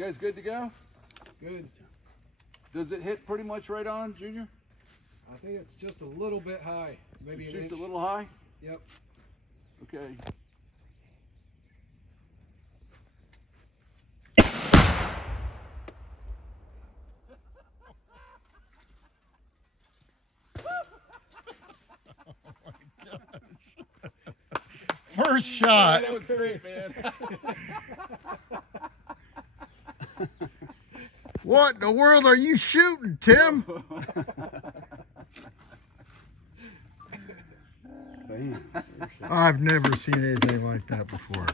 guys good to go? Good. Does it hit pretty much right on, Junior? I think it's just a little bit high. Maybe an inch. Shoots a little high? Yep. Okay. First shot. That was great, man. What in the world are you shooting, Tim? Bam. I've never seen anything like that before.